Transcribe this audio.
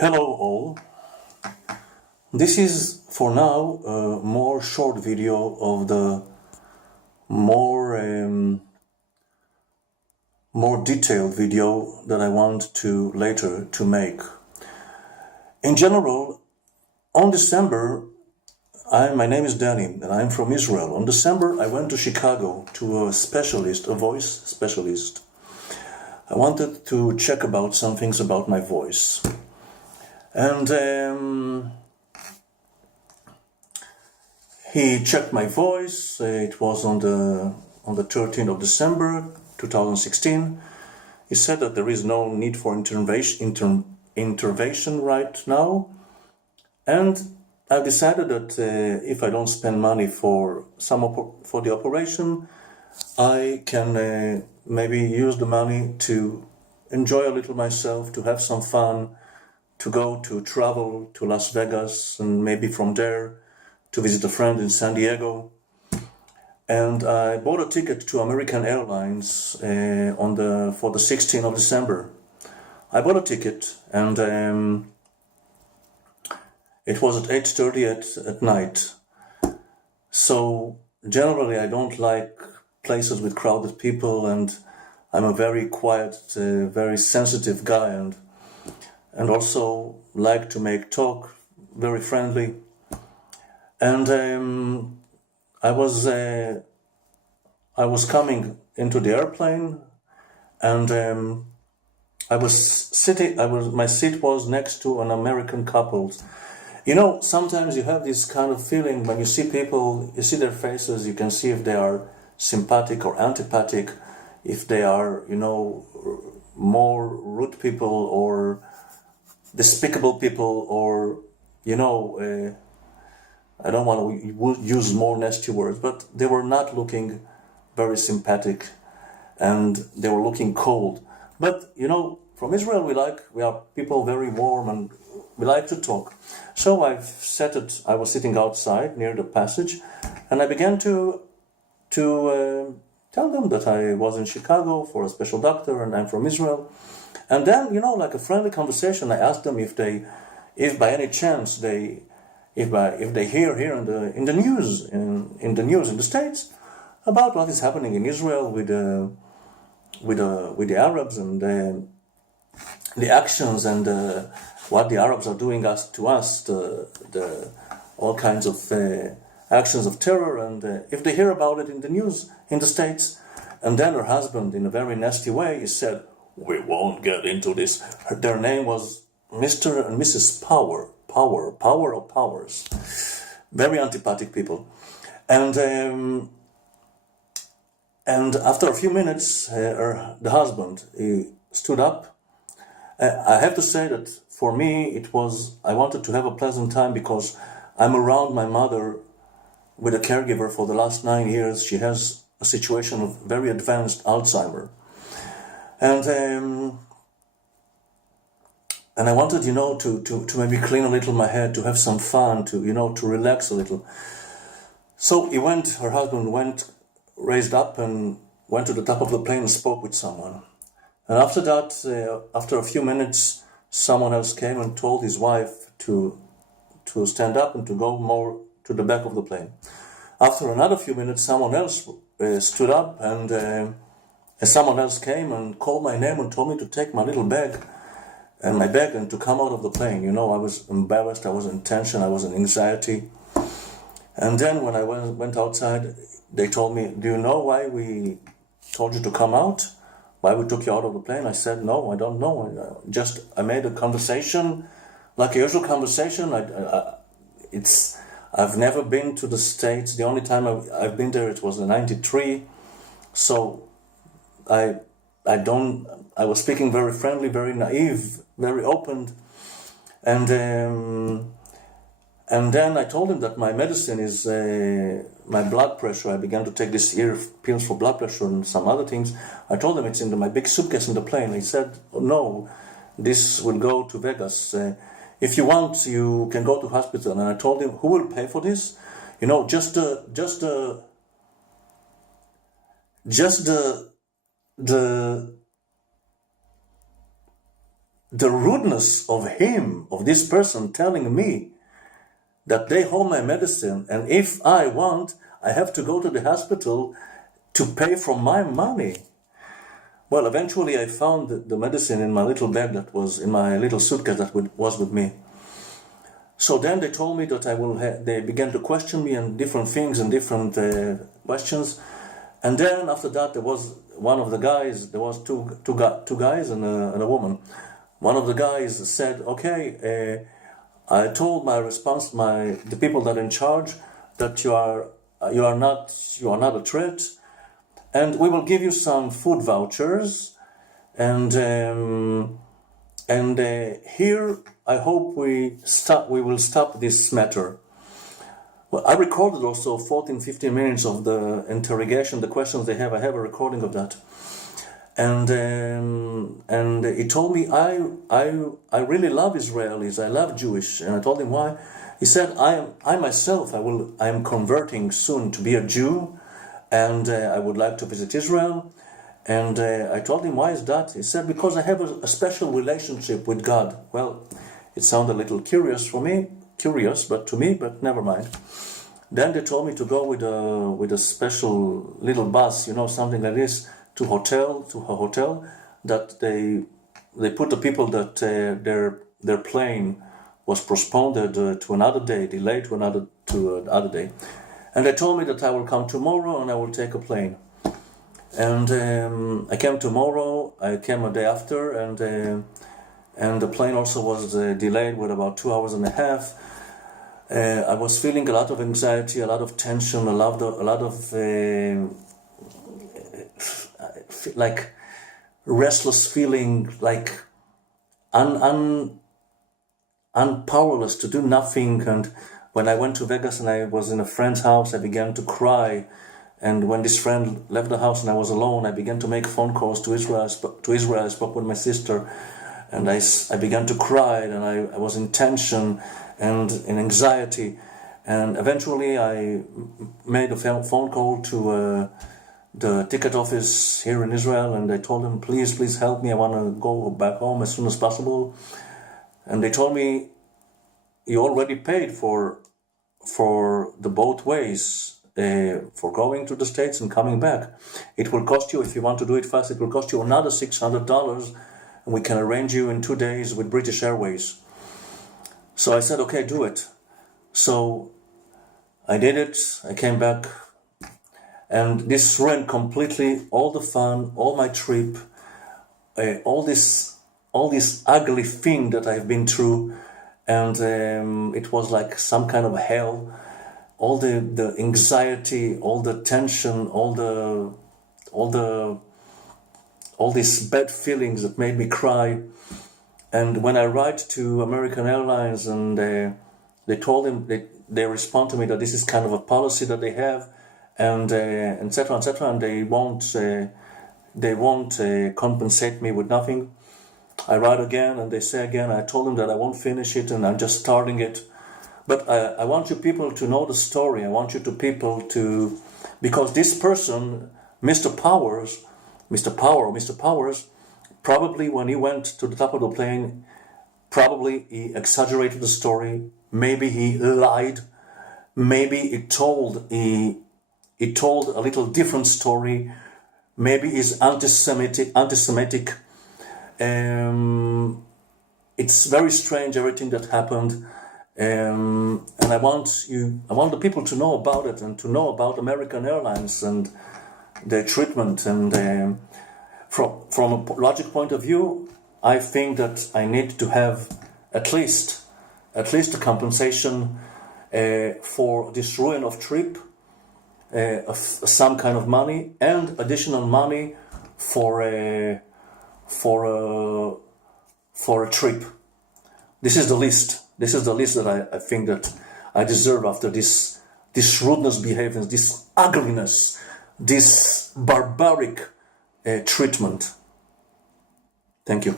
Hello all. This is for now a more short video of the more detailed video that I want to later to make. In general, on December, my name is Danny and I'm from Israel. On December I went to Chicago to a voice specialist. I wanted to check about some things about my voice. And he checked my voice. It was on the 13th of December 2016. He said that there is no need for intervention right now. And I decided that if I don't spend money for the operation, I can maybe use the money to enjoy a little myself, to have some fun, to travel to Las Vegas, and maybe from there to visit a friend in San Diego. And I bought a ticket to American Airlines for the 16th of December. I bought a ticket, and it was at 8:30 at night. So generally I don't like places with crowded people, and I'm a very quiet, very sensitive guy, and also like to make talk, very friendly. And I was coming into the airplane, and my seat was next to an American couple. You know, sometimes you have this kind of feeling when you see people, you see their faces, you can see if they are sympathetic or antipathic, if they are, more rude people or despicable people, or, I don't want to use more nasty words, but they were not looking very sympathetic, and they were looking cold. But, from Israel, we are people very warm, and we like to talk. So I was sitting outside near the passage, and I began to tell them that I was in Chicago for a special doctor and I'm from Israel. And then, like a friendly conversation, I asked them if by any chance if they hear here in the news in the States about what is happening in Israel with the Arabs, and the actions, and what the Arabs are doing to us, the all kinds of actions of terror, and if they hear about it in the news in the States. And then her husband, in a very nasty way, he said, "We won't get into this." Their name was Mr. and Mrs. Power of Powers. Very antipathic people. And after a few minutes, the husband, he stood up. I have to say that for me, I wanted to have a pleasant time, because I'm around my mother with a caregiver for the last 9 years. She has a situation of very advanced Alzheimer. And I wanted, to maybe clean a little my head, to have some fun, to relax a little. So her husband raised up and went to the top of the plane and spoke with someone. And after that, after a few minutes, someone else came and told his wife to stand up and to go more to the back of the plane. After another few minutes, someone else stood up, and someone else came and called my name and told me to take my little bag and to come out of the plane. I was embarrassed, I was in tension, I was in anxiety. And then when I went outside, they told me, "Do you know why we told you to come out? Why we took you out of the plane?" I said, "No, I don't know. I made a conversation, like a usual conversation. I've never been to the States. The only time I've been there, it was in '93. So I was speaking very friendly, very naive, very open. And then I told him that my medicine is my blood pressure. I began to take these pills for blood pressure and some other things. I told him it's in my big suitcase in the plane. He said, "Oh, no, this will go to Vegas. If you want, you can go to hospital." And I told him, "Who will pay for this? Just the the rudeness of this person telling me that they hold my medicine, and if I want, I have to go to the hospital to pay from my money. Well, eventually I found the medicine in my little bag that was in my little suitcase that was with me. So then they told me that they began to question me on different things and different questions. And then after that, there was one of the guys, there was two guys and a woman. One of the guys said, okay, I told the people that are in charge that you are not a threat, and we will give you some food vouchers, and here I hope we will stop this matter. Well, I recorded also 14-15 minutes of the interrogation, the questions they have. I have a recording of that. And he told me, I really love Israelis, I love Jewish. And I told him why. He said, I myself, I am converting soon to be a Jew, and I would like to visit Israel. And I told him, why is that? He said, because I have a special relationship with God. Well, it sounded a little curious, but to me, but never mind. Then they told me to go with a special little bus, something like this, to a hotel that they put the people that their plane was postponed to another day, delayed to another day. And they told me that I will come tomorrow and I will take a plane. And I came tomorrow, I came a day after, and the plane also was delayed with about 2 hours and a half. I was feeling a lot of anxiety, a lot of tension, a lot of like restless feeling, like powerless to do nothing. And when I went to Vegas and I was in a friend's house, I began to cry. And when this friend left the house and I was alone, I began to make phone calls to Israel. I spoke with my sister, and I began to cry, and I was in tension and in anxiety. And eventually I made a phone call to the ticket office here in Israel, and I told them, please help me, I want to go back home as soon as possible. And they told me, you already paid for the both ways, for going to the States and coming back. It will cost you, if you want to do it fast, it will cost you another $600, and we can arrange you in 2 days with British Airways. So I said, okay, do it. So I did it, I came back, and this ruined completely all the fun, all my trip, all this ugly thing that I've been through, and it was like some kind of hell. All the anxiety, all the tension, all these bad feelings that made me cry. And when I write to American Airlines, and they told him, they respond to me that this is kind of a policy that they have, and etc., and they won't compensate me with nothing. I write again, and they say again. I told them that I won't finish it, and I'm just starting it. But I want you people to know the story. I want you people to, because this person, Mr. Powers, probably when he went to the top of the plane, probably he exaggerated the story. Maybe he lied. Maybe he told a little different story. Maybe he's anti-Semitic. It's very strange, everything that happened. And I want the people to know about it, and to know about American Airlines and their treatment. And from a logic point of view, I think that I need to have at least a compensation for this ruin of trip, of some kind of money, and additional money for a trip. This is the list. This is the list that I think that I deserve after this rudeness behavior, this ugliness, this barbaric treatment. Thank you.